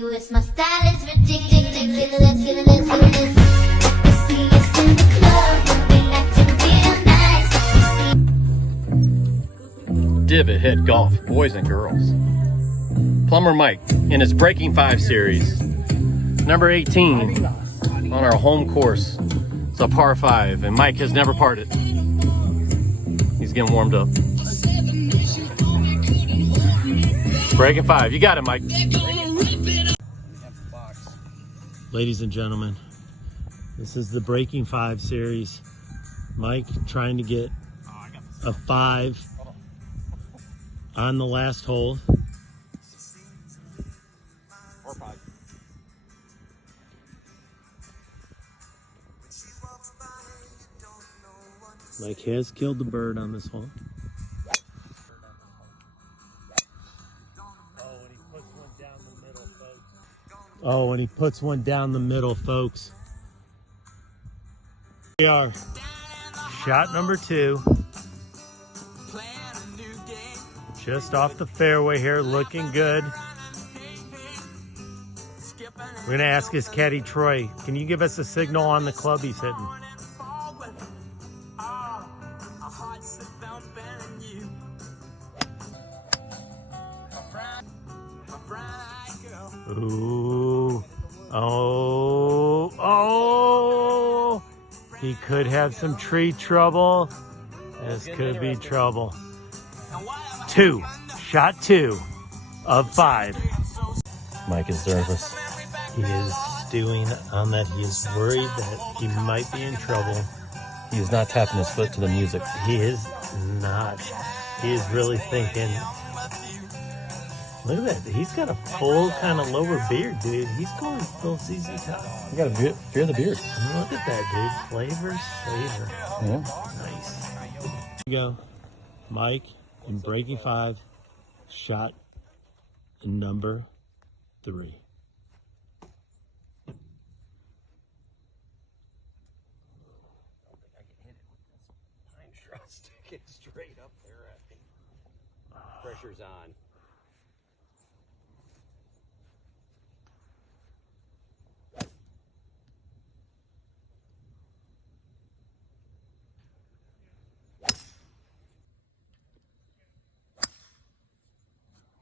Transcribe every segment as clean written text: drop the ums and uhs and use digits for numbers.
conspicuous. My style is ridiculous. See us in the club, moving, acting real nice. Divot hit golf, boys and girls. Plumber Mike in his Breaking 5 series. Number 18 on our home course. It's a par 5 and Mike has never parred it. He's getting warmed up. Breaking 5, you got it, Mike. Ladies and gentlemen, this is the Breaking 5 series. Mike trying to get a 5 on the last hole. Or 5. Mike has killed the bird on this hole. Oh, and he puts one down the middle, folks. We are shot number 2. Just off the fairway here, looking good. We're gonna ask his caddy, Troy, can you give us a signal on the club he's hitting? Ooh, oh, he could have some tree trouble. This could be trouble. 2, shot 2 of 5. Mike is nervous. He is stewing on that. He is worried that he might be in trouble. He is not tapping his foot to the music. He is not. He is really thinking. Look at that. He's got a full kind of lower beard, dude. He's going full ZZ Top. You got to fear the beard. Look at that, dude. Flavor. Yeah. Nice. Here we go. Mike in Breaking 5. Shot number 3. Stick it straight up there at me. Pressure's on.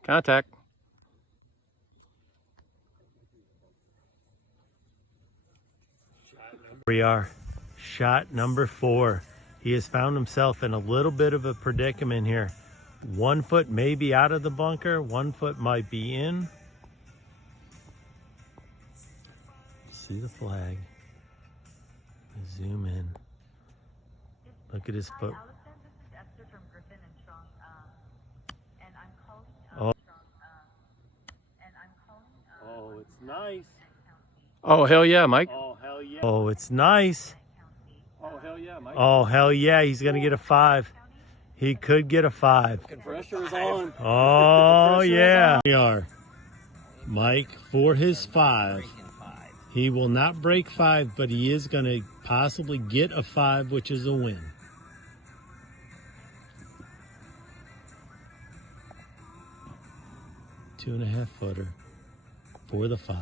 Contact. We are shot number 4. He has found himself in a little bit of a predicament here. 1 foot may be out of the bunker, 1 foot might be in. See the flag. Zoom in. Look at his foot. Oh, oh, it's nice. Oh, hell yeah, Mike. Oh, hell yeah. Oh, it's nice. Oh, hell yeah, Mike. Oh, hell yeah, he's going to get a 5. He could get a 5. Pressure is on. Oh, yeah. We are. Mike for his 5. He will not break 5, but he is going to possibly get a 5, which is a win. Two and a half footer for the 5.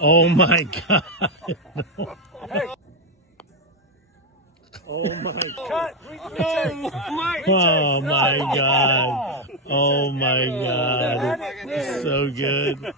Oh my God. Oh my God. Oh my God. Oh my God. So good.